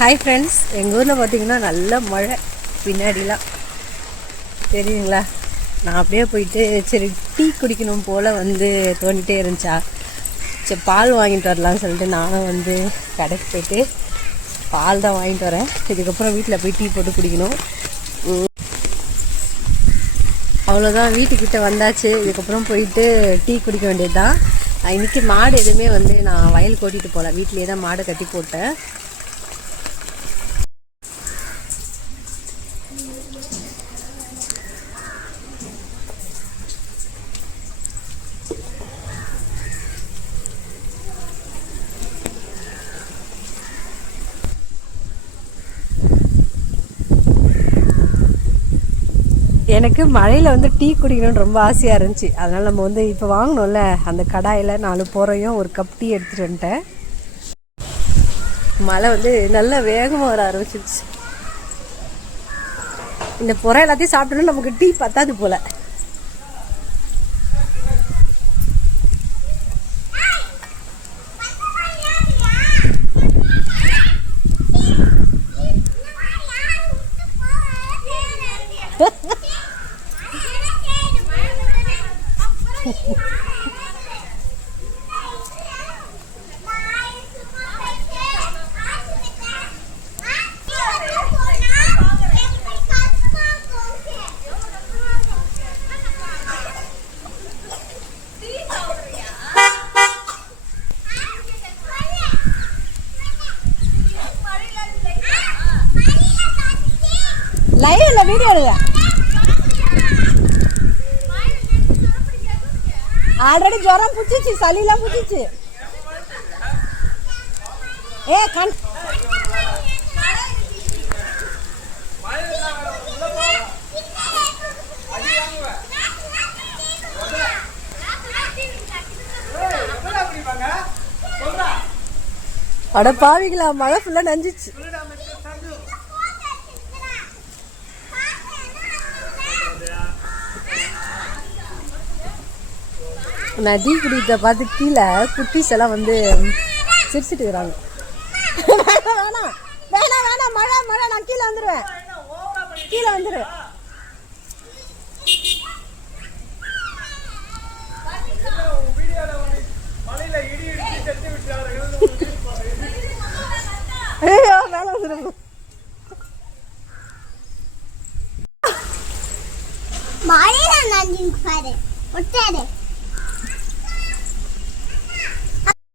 Hi friends எங்கள் ஊரில் பார்த்தீங்கன்னா நல்ல மழை பின்னாடிலாம். தெரியுங்களா நான் அப்படியே போயிட்டு சரி டீ குடிக்கணும் போல் வந்து தோண்டிகிட்டே இருந்துச்சா? சரி பால் வாங்கிட்டு வரலான்னு சொல்லிட்டு நானும் வந்து கடைக்கு போயிட்டு பால் தான் வாங்கிட்டு வரேன். இதுக்கப்புறம் வீட்டில் போய் டீ போட்டு குடிக்கணும். அவ்வளோதான் வீட்டுக்கிட்ட வந்தாச்சு. இதுக்கப்புறம் போயிட்டு டீ குடிக்க வேண்டியது தான் இன்றைக்கி மாடு எதுவுமே வந்து நான் வயல் கூட்டிகிட்டு போகல. வீட்டிலே தான் மாடு கட்டி போட்டேன். எனக்கு மழையில் வந்து டீ குடிக்கணும்னு ரொம்ப ஆசையாக இருந்துச்சு. அதனால் நம்ம வந்து இப்போ வாங்கினோம்ல அந்த கடாயில் நாலு போறையும் ஒரு கப் டீ எடுத்துகிட்டு வந்துட்டேன். மழை வந்து நல்லா வேகமாக வர ஆரம்பிச்சிருச்சு. இந்த புறை எல்லாத்தையும் சாப்பிட்டோன்னா நமக்கு டீ பத்தாது போல. லைவ் இல்லை வீடியோ எடுங்க. ஆல்ரெடி ஜுரம் பிடிச்சிச்சு சளிலாம் பிடிச்சிச்சு. ஏ கண் அட பாவிங்களா மழை ஃபுல்லாக நஞ்சிச்சு. நான் டீ குடிக்கிறத பார்த்து கீழே குட்டீஸ் எல்லாம் வந்து சிரிச்சிட்டு இருக்கிறாங்க. வேணாம் வேணாம். வேணாம் மழை மழை. நான் கீழே வந்துடுவேன் கீழே வந்துடுவேன் ஐயோ மேலே வந்துடுங்க மழையில நனைஞ்சு பாரு. ஒட்டாரு